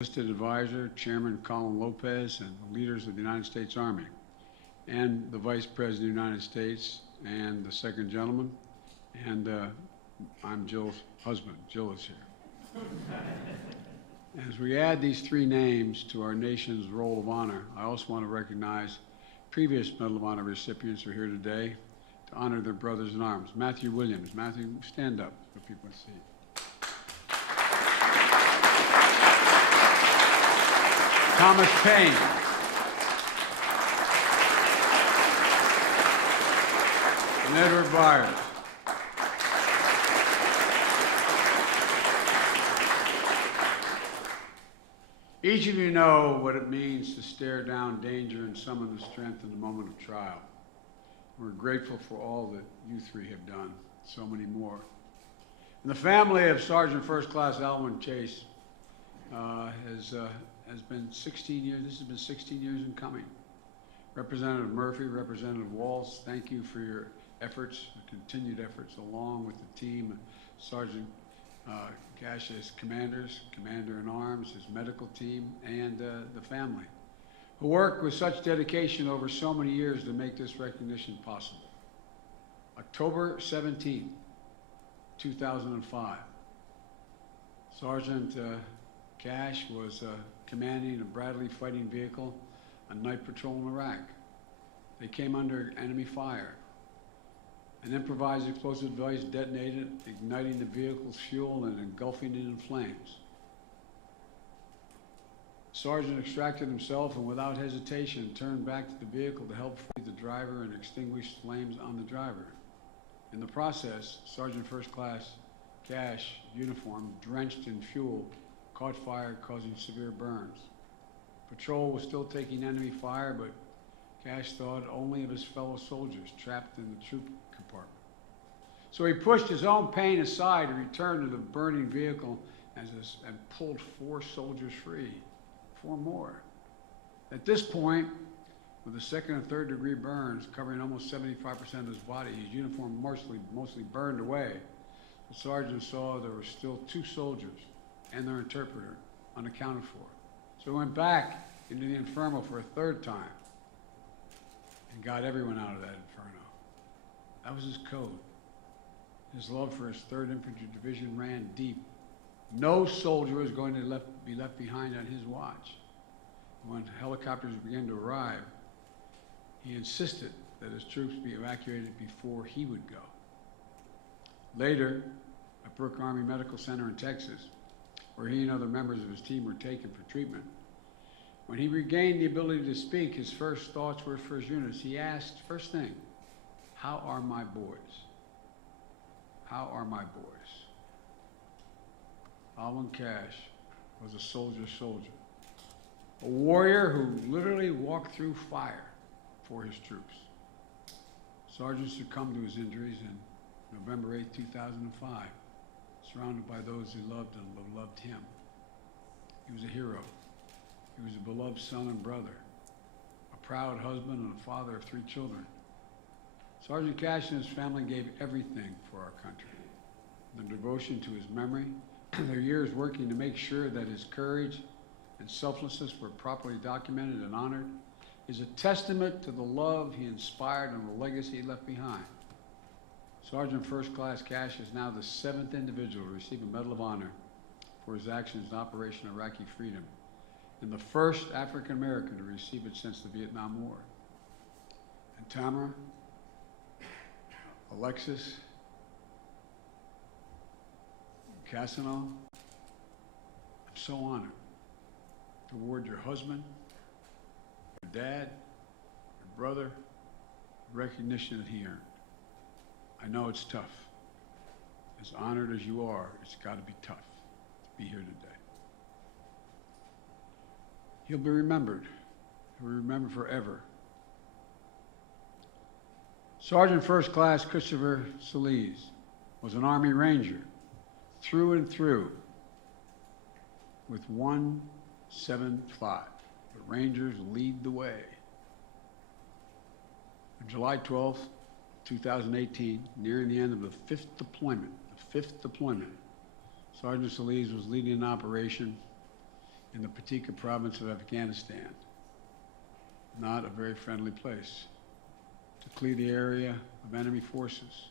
Enlisted Advisor, Chairman Colin Lopez, and the leaders of the United States Army, and the Vice President of the United States, and the second gentleman, and I'm Jill's husband. Jill is here. As we add these three names to our nation's roll of honor, I also want to recognize previous Medal of Honor recipients who are here today to honor their brothers in arms. Matthew Williams. Matthew, stand up so people can see. Thomas Paine. And Edward Byers. Each of you know what it means to stare down danger and summon the strength in the moment of trial. We're grateful for all that you three have done, so many more. And the family of Sergeant First Class Alwyn Chase has been 16 years, this has been 16 years in coming. Representative Murphy, Representative Walz, thank you for your efforts, continued efforts, along with the team, Sergeant Cash's commanders, Commander-in-Arms, his medical team, and the family, who worked with such dedication over so many years to make this recognition possible. October 17, 2005, Sergeant Cash was commanding a Bradley fighting vehicle on night patrol in Iraq. They came under enemy fire. An improvised explosive device detonated, igniting the vehicle's fuel and engulfing it in flames. The sergeant extracted himself and without hesitation turned back to the vehicle to help free the driver and extinguish flames on the driver. In the process, Sergeant First Class Cash uniform, drenched in fuel, caught fire, causing severe burns. Patrol was still taking enemy fire, but Cash thought only of his fellow soldiers trapped in the troop compartment. So he pushed his own pain aside to return to the burning vehicle and pulled 4 soldiers free, 4 more. At this point, with the 2nd and 3rd degree burns covering almost 75% of his body, his uniform mostly burned away, the sergeant saw there were still 2 soldiers and their interpreter unaccounted for. So he went back into the inferno for a 3rd time and got everyone out of that inferno. That was his code. His love for his 3rd Infantry Division ran deep. No soldier was going to be left behind on his watch. When helicopters began to arrive, he insisted that his troops be evacuated before he would go. Later, at Brooke Army Medical Center in Texas, where he and other members of his team were taken for treatment, when he regained the ability to speak, his first thoughts were for his units. He asked, first thing, how are my boys? How are my boys? Alwyn Cash was a soldier's soldier, a warrior who literally walked through fire for his troops. Sergeant succumbed to his injuries in November 8, 2005, surrounded by those who loved and loved him. He was a hero. He was a beloved son and brother, a proud husband and a father of 3 children. Sergeant Cash and his family gave everything for our country. Their devotion to his memory, their years working to make sure that his courage and selflessness were properly documented and honored, is a testament to the love he inspired and the legacy he left behind. Sergeant First Class Cash is now the 7th individual to receive a Medal of Honor for his actions in Operation Iraqi Freedom, and the first African American to receive it since the Vietnam War. And Tamara, Alexis, Cassano, I'm so honored to award your husband, your dad, your brother, recognition that he earned. I know it's tough. As honored as you are, it's got to be tough to be here today. He'll be remembered. He'll be remembered forever. Sergeant First Class Christopher Solis was an Army Ranger through and through with 175. The Rangers lead the way. On July 12th, 2018, nearing the end of the 5th deployment, Sergeant Solis was leading an operation in the Patika province of Afghanistan. Not a very friendly place. To clear the area of enemy forces.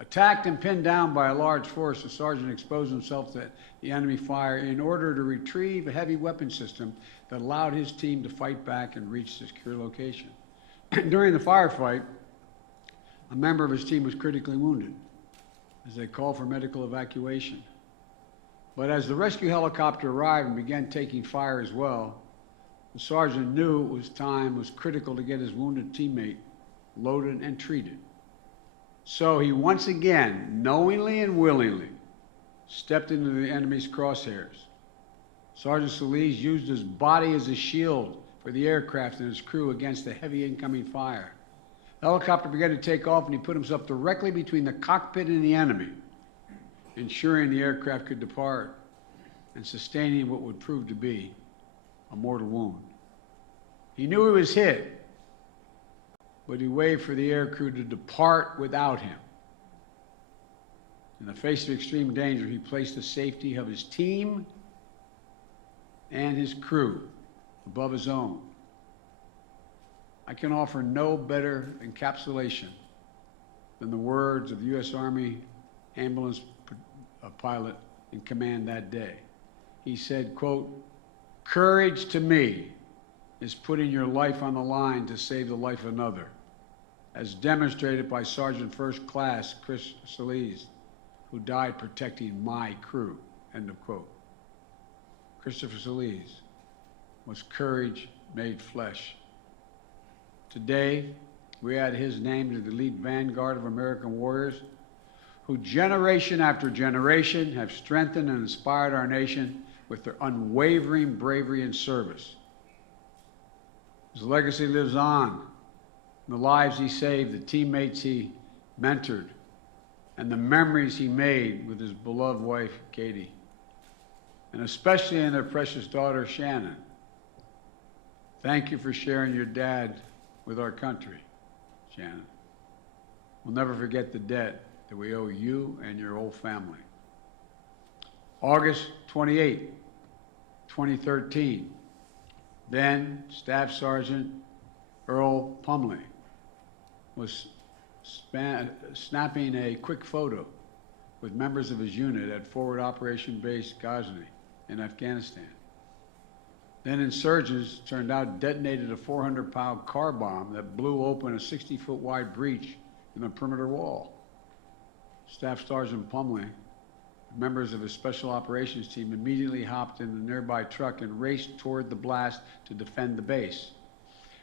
Attacked and pinned down by a large force, the sergeant exposed himself to the enemy fire in order to retrieve a heavy weapon system that allowed his team to fight back and reach the secure location. During the firefight, a member of his team was critically wounded as they called for medical evacuation. But as the rescue helicopter arrived and began taking fire as well, the sergeant knew time was critical to get his wounded teammate loaded and treated. So he once again, knowingly and willingly, stepped into the enemy's crosshairs. Sergeant Solis used his body as a shield for the aircraft and his crew against the heavy incoming fire. The helicopter began to take off, and he put himself directly between the cockpit and the enemy, ensuring the aircraft could depart and sustaining what would prove to be a mortal wound. He knew he was hit, but he waved for the aircrew to depart without him. In the face of extreme danger, he placed the safety of his team and his crew above his own. I can offer no better encapsulation than the words of the U.S. Army ambulance pilot in command that day. He said, quote, "Courage to me is putting your life on the line to save the life of another, as demonstrated by Sergeant First Class Chris Solis, who died protecting my crew," end of quote. Christopher Solis was courage made flesh. Today, we add his name to the elite vanguard of American warriors who generation after generation have strengthened and inspired our nation with their unwavering bravery and service. His legacy lives on. The lives he saved, the teammates he mentored, and the memories he made with his beloved wife, Katie, and especially in their precious daughter, Shannon. Thank you for sharing your dad with our country, Shannon. We'll never forget the debt that we owe you and your whole family. August 28, 2013, then Staff Sergeant Earl Plumley was snapping a quick photo with members of his unit at Forward Operation Base Ghazni in Afghanistan. Then insurgents, turned out, detonated a 400-pound car bomb that blew open a 60-foot wide breach in the perimeter wall. Staff Sergeant Plumley, members of his special operations team, immediately hopped in the nearby truck and raced toward the blast to defend the base.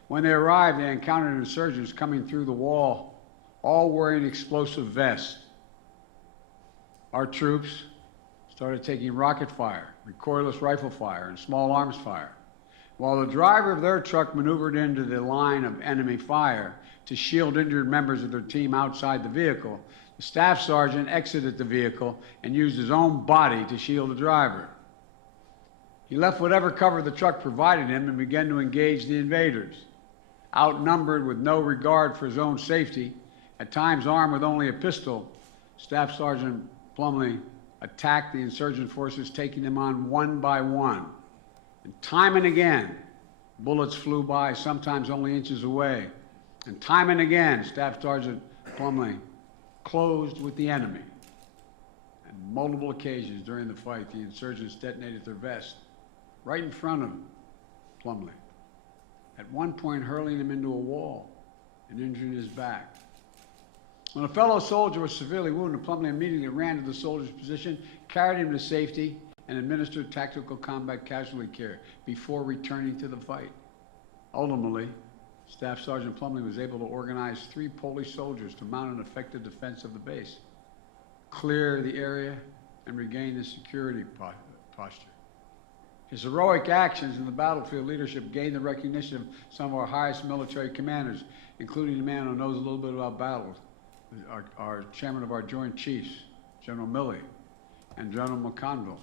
When they arrived, they encountered insurgents coming through the wall, all wearing explosive vests. Our troops started taking rocket fire, recoilless rifle fire, and small arms fire, while the driver of their truck maneuvered into the line of enemy fire to shield injured members of their team outside the vehicle. The staff sergeant exited the vehicle and used his own body to shield the driver. He left whatever cover the truck provided him and began to engage the invaders. Outnumbered with no regard for his own safety, at times armed with only a pistol, Staff Sergeant Plumley attacked the insurgent forces, taking them on one by one. And time and again, bullets flew by, sometimes only inches away. And time and again, Staff Sergeant Plumley closed with the enemy. On multiple occasions during the fight, the insurgents detonated their vests right in front of Plumley, at one point hurling him into a wall and injuring his back. When a fellow soldier was severely wounded, Plumley immediately ran to the soldier's position, carried him to safety, and administered tactical combat casualty care before returning to the fight. Ultimately, Staff Sergeant Plumley was able to organize 3 Polish soldiers to mount an effective defense of the base, clear the area, and regain the security posture. His heroic actions in the battlefield leadership gained the recognition of some of our highest military commanders, including the man who knows a little bit about battles, our chairman of our Joint Chiefs, General Milley, and General McConville,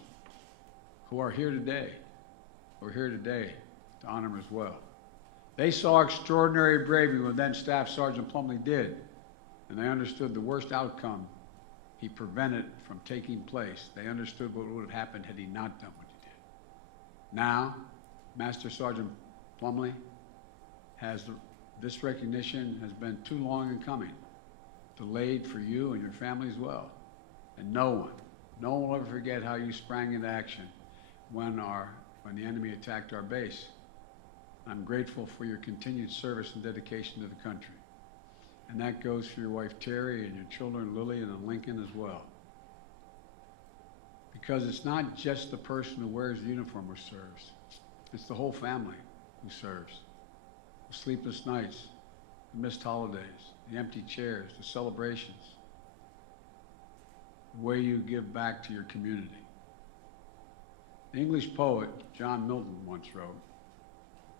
who are here today. We're here today to honor him as well. They saw extraordinary bravery when then Staff Sergeant Plumley did, and they understood the worst outcome he prevented from taking place. They understood what would have happened had he not done what he did. Now, Master Sergeant Plumley this recognition has been too long in coming, delayed for you and your family as well. And no one will ever forget how you sprang into action when the enemy attacked our base. I'm grateful for your continued service and dedication to the country. And that goes for your wife Terry and your children Lillian and Lincoln as well. Because it's not just the person who wears the uniform who serves. It's the whole family who serves. The sleepless nights, the missed holidays, the empty chairs, the celebrations, the way you give back to your community. The English poet John Milton once wrote,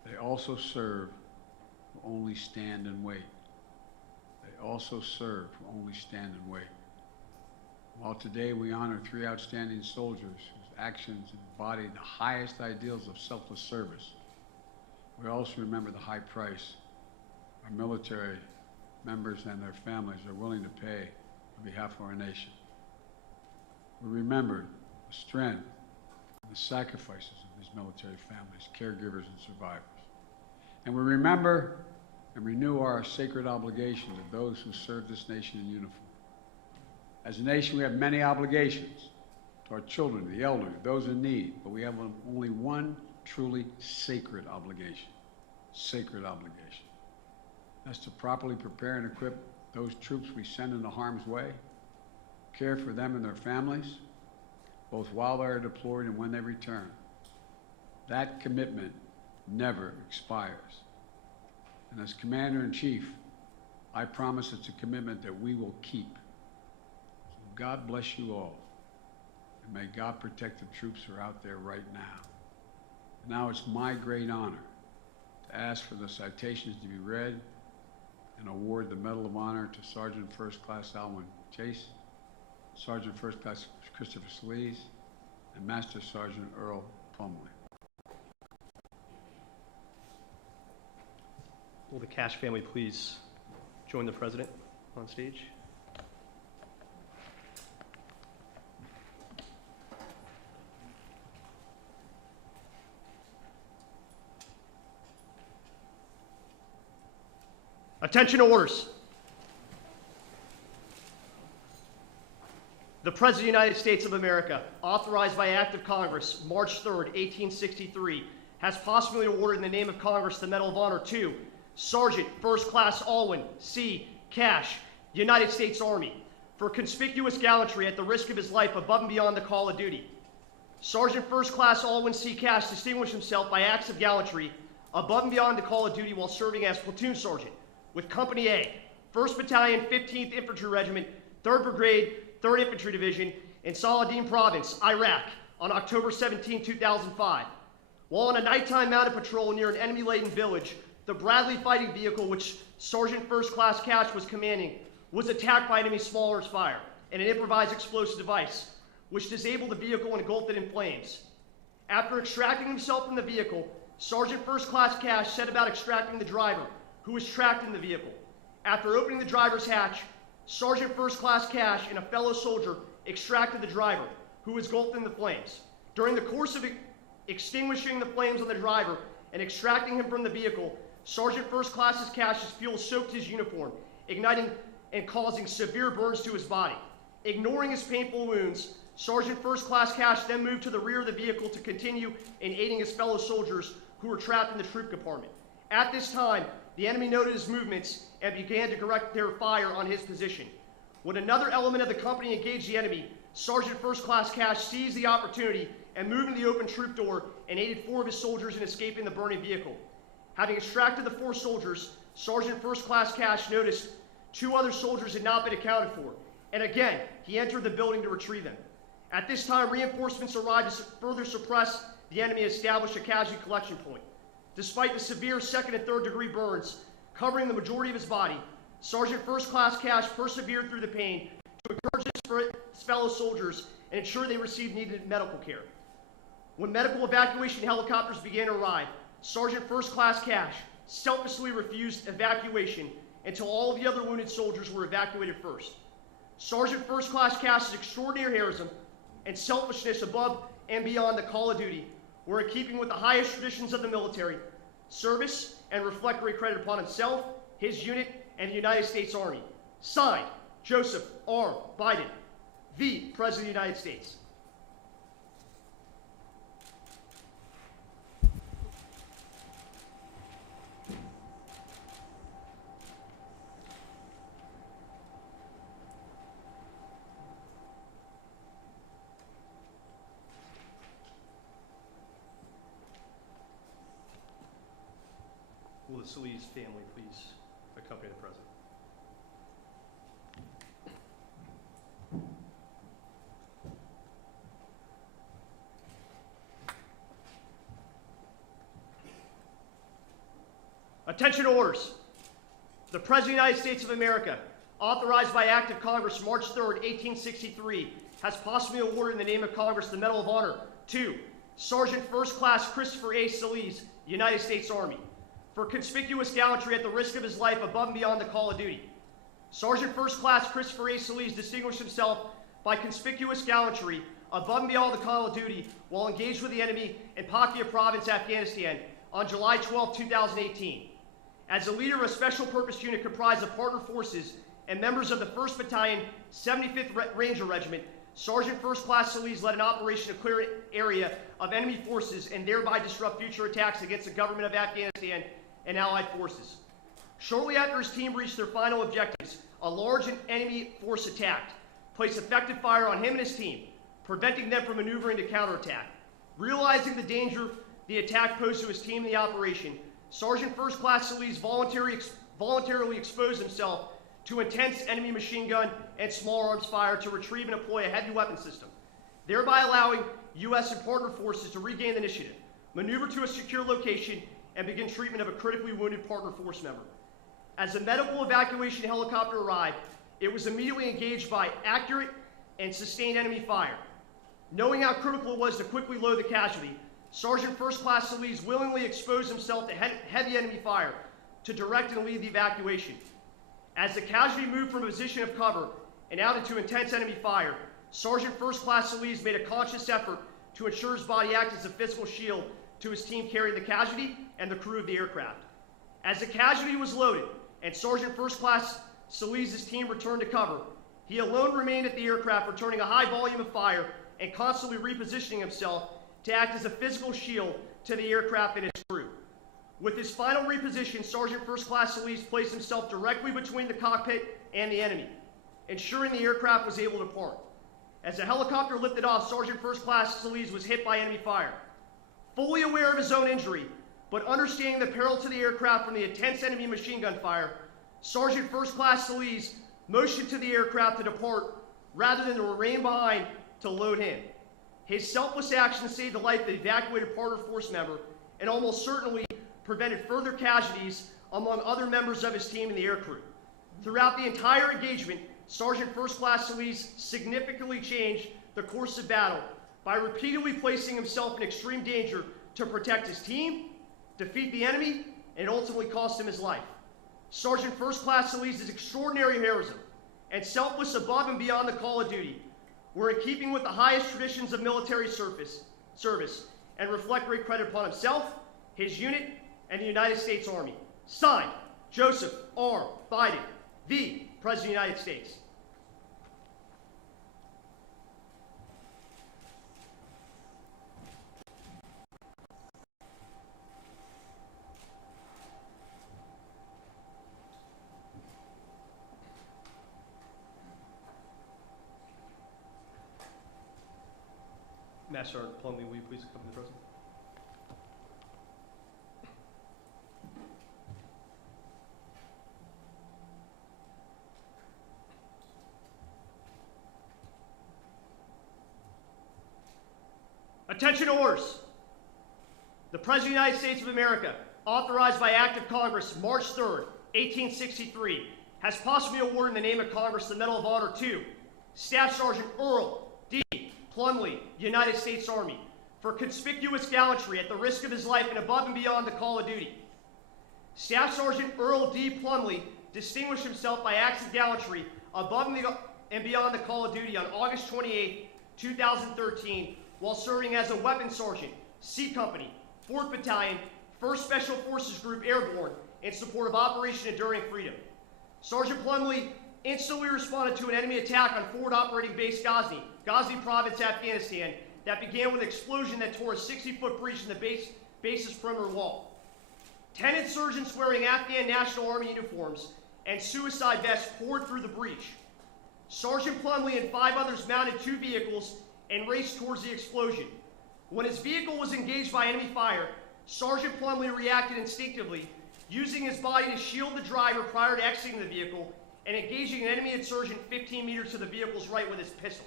"They also serve who only stand and wait. They also serve who only stand and wait." While today we honor 3 outstanding soldiers whose actions embody the highest ideals of selfless service, we also remember the high price our military members and their families are willing to pay on behalf of our nation. We remember the strength and the sacrifices of these military families, caregivers, and survivors. And we remember and renew our sacred obligation to those who serve this nation in uniform. As a nation, we have many obligations to our children, the elderly, those in need, but we have only one truly sacred obligation. Sacred obligation. That's to properly prepare and equip those troops we send into harm's way, care for them and their families, both while they are deployed and when they return. That commitment never expires. And as Commander-in-Chief, I promise it's a commitment that we will keep. So God bless you all. And may God protect the troops who are out there right now. And now it's my great honor to ask for the citations to be read and award the Medal of Honor to Sergeant First Class Alwyn Chase, Sergeant First Class Christopher Slees, and Master Sergeant Earl Plumley. Will the Cash family please join the President on stage? Attention orders. The President of the United States of America, authorized by Act of Congress, March 3rd, 1863, has possibly awarded in the name of Congress the Medal of Honor to Sergeant First Class Alwyn C. Cash, United States Army, for conspicuous gallantry at the risk of his life above and beyond the call of duty. Sergeant First Class Alwyn C. Cash distinguished himself by acts of gallantry above and beyond the call of duty while serving as platoon sergeant with Company A, 1st Battalion, 15th Infantry Regiment, 3rd Brigade, 3rd Infantry Division, in Saladin Province, Iraq, on October 17, 2005. While on a nighttime mounted patrol near an enemy-laden village, the Bradley fighting vehicle which Sergeant First Class Cash was commanding was attacked by enemy small arms fire and an improvised explosive device, which disabled the vehicle and engulfed it in flames. After extracting himself from the vehicle, Sergeant First Class Cash set about extracting the driver, who was trapped in the vehicle. After opening the driver's hatch, Sergeant First Class Cash and a fellow soldier extracted the driver, who was engulfed in the flames. During the course of extinguishing the flames on the driver and extracting him from the vehicle, Sergeant First Class Cash's fuel soaked his uniform, igniting and causing severe burns to his body. Ignoring his painful wounds, Sergeant First Class Cash then moved to the rear of the vehicle to continue in aiding his fellow soldiers who were trapped in the troop compartment. At this time, the enemy noted his movements and began to direct their fire on his position. When another element of the company engaged the enemy, Sergeant First Class Cash seized the opportunity and moved into the open troop door and aided 4 of his soldiers in escaping the burning vehicle. Having extracted the 4 soldiers, Sergeant First Class Cash noticed 2 other soldiers had not been accounted for, and again, he entered the building to retrieve them. At this time, reinforcements arrived to further suppress the enemy and establish a casualty collection point. Despite the severe 2nd and 3rd degree burns covering the majority of his body, Sergeant First Class Cash persevered through the pain to encourage his fellow soldiers and ensure they received needed medical care. When medical evacuation helicopters began to arrive, Sergeant First Class Cash selflessly refused evacuation until all of the other wounded soldiers were evacuated first. Sergeant First Class Cash's extraordinary heroism and selfishness above and beyond the call of duty were in keeping with the highest traditions of the military service and reflect great credit upon himself, his unit, and the United States Army. Signed, Joseph R. Biden, the President of the United States. Will the Solis family please accompany the President? Attention orders. The President of the United States of America, authorized by Act of Congress March 3rd, 1863, has possibly awarded in the name of Congress the Medal of Honor to Sergeant First Class Christopher A. Solis, United States Army, for conspicuous gallantry at the risk of his life above and beyond the call of duty. Sergeant First Class Christopher A. Solis distinguished himself by conspicuous gallantry above and beyond the call of duty while engaged with the enemy in Paktia Province, Afghanistan on July 12, 2018. As a leader of a special purpose unit comprised of partner forces and members of the 1st Battalion, 75th Ranger Regiment, Sergeant First Class Solis led an operation to clear an area of enemy forces and thereby disrupt future attacks against the government of Afghanistan and allied forces. Shortly after his team reached their final objectives, a large enemy force attacked, placed effective fire on him and his team, preventing them from maneuvering to counterattack. Realizing the danger the attack posed to his team in the operation, Sergeant First Class Solis voluntarily exposed himself to intense enemy machine gun and small arms fire to retrieve and deploy a heavy weapon system, thereby allowing U.S. and partner forces to regain the initiative, maneuver to a secure location, and begin treatment of a critically wounded partner force member. As a medical evacuation helicopter arrived, it was immediately engaged by accurate and sustained enemy fire. Knowing how critical it was to quickly load the casualty, Sergeant First Class Solis willingly exposed himself to heavy enemy fire to direct and lead the evacuation. As the casualty moved from a position of cover and out into intense enemy fire, Sergeant First Class Solis made a conscious effort to ensure his body acted as a physical shield to his team carrying the casualty and the crew of the aircraft. As the casualty was loaded and Sergeant First Class Solis' team returned to cover, he alone remained at the aircraft, returning a high volume of fire and constantly repositioning himself to act as a physical shield to the aircraft and its crew. With his final reposition, Sergeant First Class Solis placed himself directly between the cockpit and the enemy, ensuring the aircraft was able to depart. As the helicopter lifted off, Sergeant First Class Solis was hit by enemy fire. Fully aware of his own injury, but understanding the peril to the aircraft from the intense enemy machine gun fire, Sergeant First Class Solis motioned to the aircraft to depart rather than to remain behind to load him. His selfless action saved the life of the evacuated partner force member and almost certainly prevented further casualties among other members of his team and the aircrew. Throughout the entire engagement, Sergeant First Class Solis significantly changed the course of battle by repeatedly placing himself in extreme danger to protect his team, defeat the enemy, and ultimately cost him his life. Sergeant First Class Solis' extraordinary heroism and selfless above and beyond the call of duty were in keeping with the highest traditions of military service and reflect great credit upon himself, his unit, and the United States Army. Signed, Joseph R. Biden, the President of the United States. Master Sergeant Plumley, will you please accompany the President? Attention orders. The President of the United States of America, authorized by Act of Congress March 3rd, 1863, has possibly awarded in the name of Congress the Medal of Honor to Staff Sergeant Earl D. Plumley, United States Army, for conspicuous gallantry at the risk of his life and above and beyond the call of duty. Staff Sergeant Earl D. Plumley distinguished himself by acts of gallantry above and beyond the call of duty on August 28, 2013, while serving as a weapons sergeant C Company, 4th Battalion, 1st Special Forces Group Airborne in support of Operation Enduring Freedom. Sergeant Plumley instantly responded to an enemy attack on Forward Operating Base Ghazni Province, Afghanistan, that began with an explosion that tore a 60-foot breach in the base's perimeter wall. 10 insurgents wearing Afghan National Army uniforms and suicide vests poured through the breach. Sergeant Plumley and 5 others mounted 2 vehicles and raced towards the explosion. When his vehicle was engaged by enemy fire, Sergeant Plumley reacted instinctively, using his body to shield the driver prior to exiting the vehicle and engaging an enemy insurgent 15 meters to the vehicle's right with his pistol.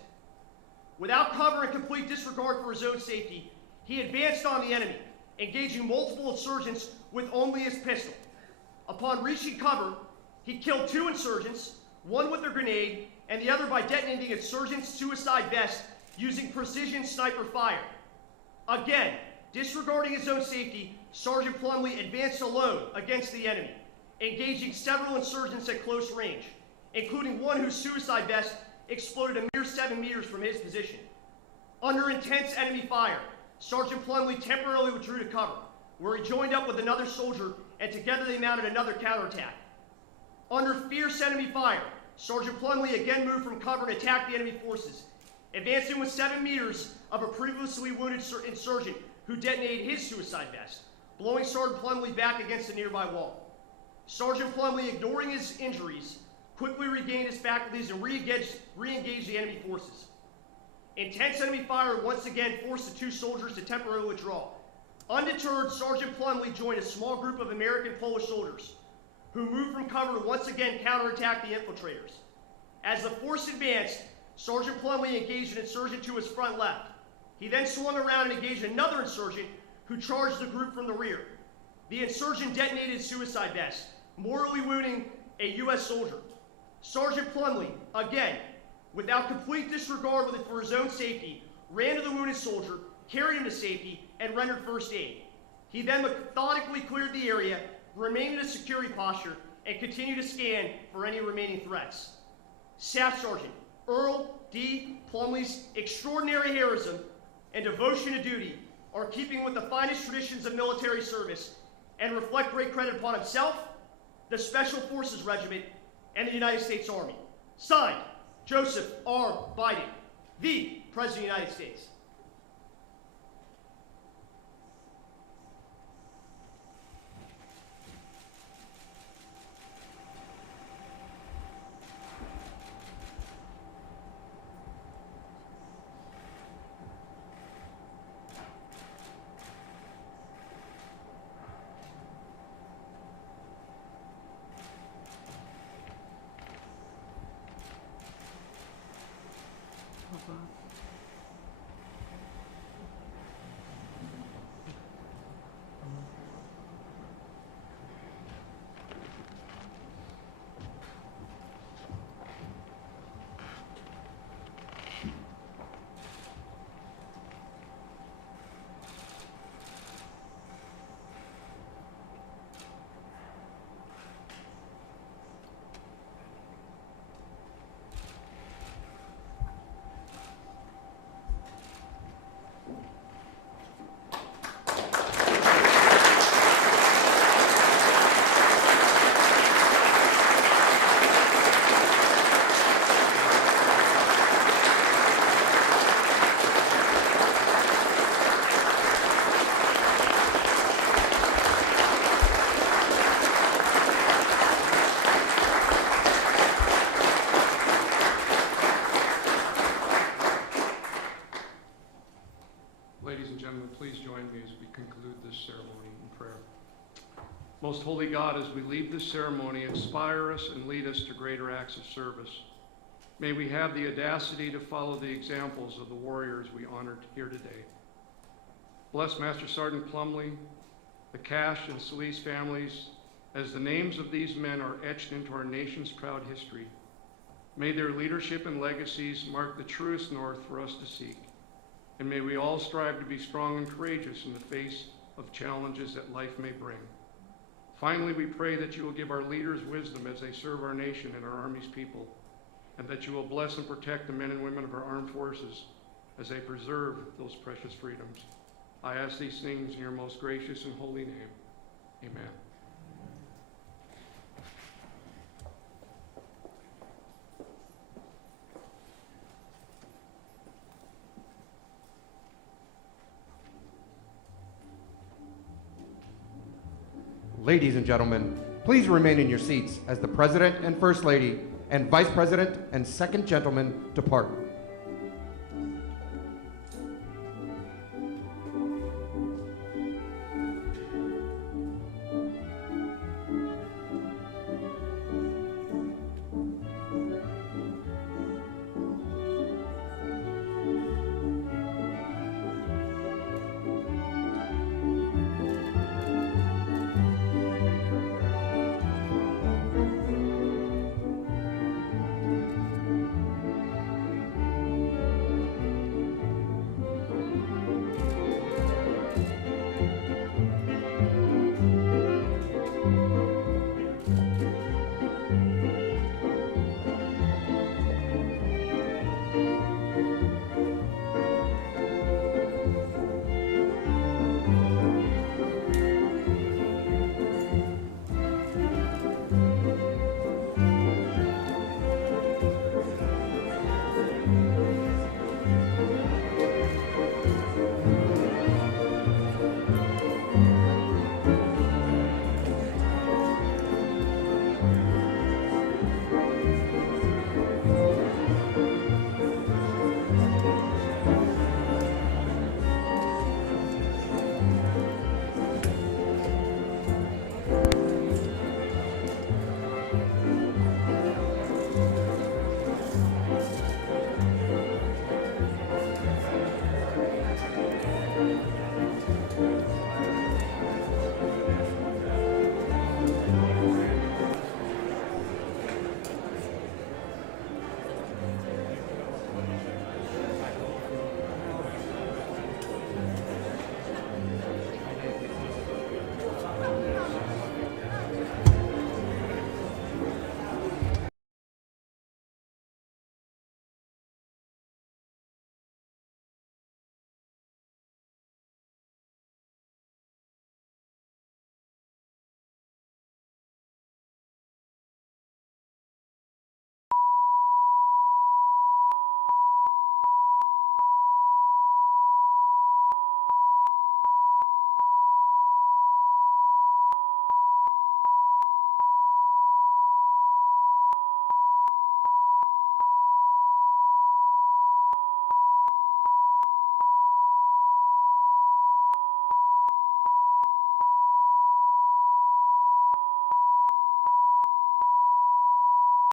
Without cover and complete disregard for his own safety, he advanced on the enemy, engaging multiple insurgents with only his pistol. Upon reaching cover, he killed 2 insurgents, one with a grenade and the other by detonating insurgent's suicide vest using precision sniper fire. Again, disregarding his own safety, Sergeant Plumley advanced alone against the enemy, engaging several insurgents at close range, including one whose suicide vest exploded a mere 7 meters from his position. Under intense enemy fire, Sergeant Plumley temporarily withdrew to cover, where he joined up with another soldier, and together they mounted another counterattack. Under fierce enemy fire, Sergeant Plumley again moved from cover and attacked the enemy forces, advancing with 7 meters of a previously wounded insurgent who detonated his suicide vest, blowing Sergeant Plumley back against a nearby wall. Sergeant Plumley, ignoring his injuries, quickly regained his faculties and re-engaged the enemy forces. Intense enemy fire once again forced the 2 soldiers to temporarily withdraw. Undeterred, Sergeant Plumley joined a small group of American-Polish soldiers, who moved from cover to once again counterattack the infiltrators. As the force advanced, Sergeant Plumley engaged an insurgent to his front left. He then swung around and engaged another insurgent who charged the group from the rear. The insurgent detonated his suicide vest, mortally wounding a U.S. soldier. Sergeant Plumley, again, without complete disregard for his own safety, ran to the wounded soldier, carried him to safety, and rendered first aid. He then methodically cleared the area, remained in a security posture, and continued to scan for any remaining threats. Staff Sergeant Earl D. Plumley's extraordinary heroism and devotion to duty are keeping with the finest traditions of military service and reflect great credit upon himself, the Special Forces Regiment, and the United States Army. Signed, Joseph R. Biden, the President of the United States. Most holy God, as we leave this ceremony, inspire us and lead us to greater acts of service. May we have the audacity to follow the examples of the warriors we honored here today. Bless Master Sergeant Plumley, the Cash and Solis families, as the names of these men are etched into our nation's proud history. May their leadership and legacies mark the truest north for us to seek. And may we all strive to be strong and courageous in the face of challenges that life may bring. Finally, we pray that you will give our leaders wisdom as they serve our nation and our Army's people, and that you will bless and protect the men and women of our armed forces as they preserve those precious freedoms. I ask these things in your most gracious and holy name. Amen. Ladies and gentlemen, please remain in your seats as the President and First Lady and Vice President and Second Gentleman depart.